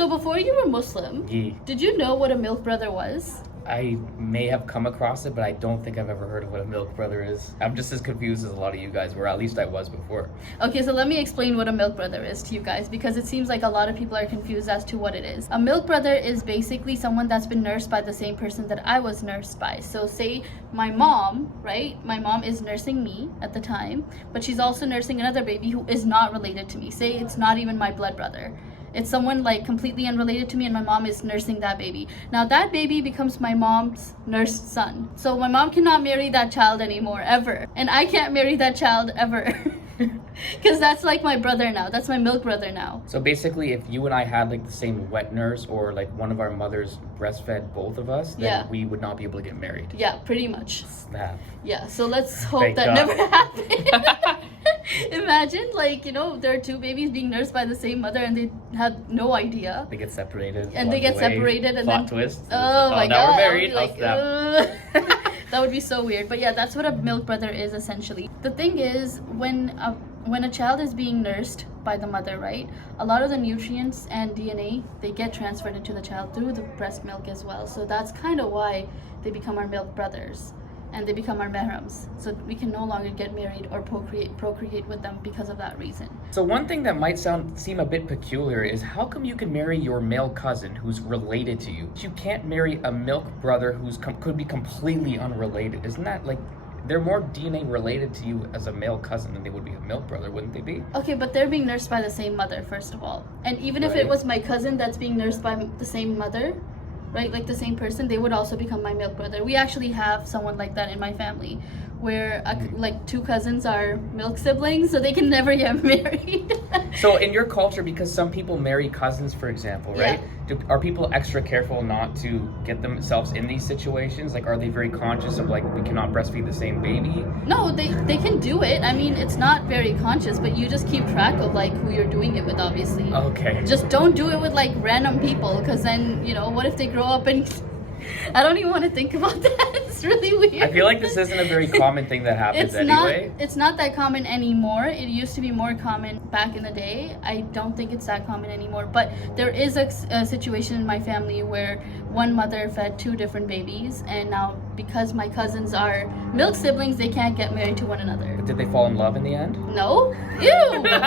So before you were Muslim, Yeah. did you know what a milk brother was? I may have come across it, but I don't think I've ever heard of what a milk brother is. I'm just as confused as a lot of you guys were, at least I was before. Okay, so let me explain what a milk brother is to you guys because it seems like a lot of people are confused as to what it is. A milk brother is basically someone that's been nursed by the same person that I was nursed by. So say my mom, right? My mom is nursing me at the time, but she's also nursing another baby who is not related to me. Say it's not even my blood brother. It's someone like completely unrelated to me and my mom is nursing that baby. Now that baby becomes my mom's nursed son. So my mom cannot marry that child anymore, ever. And I can't marry that child ever. Because that's like my brother now. That's my milk brother now. So basically, if you and I had like the same wet nurse or like one of our mothers breastfed both of us, then Yeah. we would not be able to get married. Yeah, pretty much. Snap. Yeah, so let's hope Thank that God. never happened. Imagine like, there are two babies being nursed by the same mother and they had no idea. They get separated. And they along get the way. separated and Plot then twist. Oh my now god. we're I married. would be Snap. that would be so weird. But yeah, that's what a milk brother is essentially. The thing is, when a child is being nursed by the mother, right? A lot of the nutrients and DNA, they get transferred into the child through the breast milk as well. So that's kind of why they become our milk brothers and they become our mahrams. So we can no longer get married or procreate with them because of that reason. So one thing that might seem a bit peculiar is how come you can marry your male cousin who's related to you? You can't marry a milk brother who's could be completely unrelated. Isn't that like they're more DNA related to you as a male cousin than they would be a milk brother, wouldn't they be? Okay, but they're being nursed by the same mother, first of all. And even if it Right. was my cousin that's being nursed by the same mother, right, like the same person, they would also become my milk brother. We actually have someone like that in my family where like two cousins are milk siblings, so they can never get married. So in your culture, because some people marry cousins, for example, right? Are people extra careful not to get themselves in these situations? Like, are they very conscious of like, we cannot breastfeed the same baby? No, they can do it. I mean, it's not very conscious, but you just keep track of like who you're doing it with, obviously. Okay. Just don't do it with like random people, because then, what if they grow up and I don't even want to think about that. It's really weird. I feel like this isn't a very common thing that happens anyway. It's not that common anymore. It used to be more common back in the day. I don't think it's that common anymore. But there is a situation in my family where one mother fed two different babies, and now because my cousins are milk siblings, they can't get married to one another. But did they fall in love in the end? No? Ew!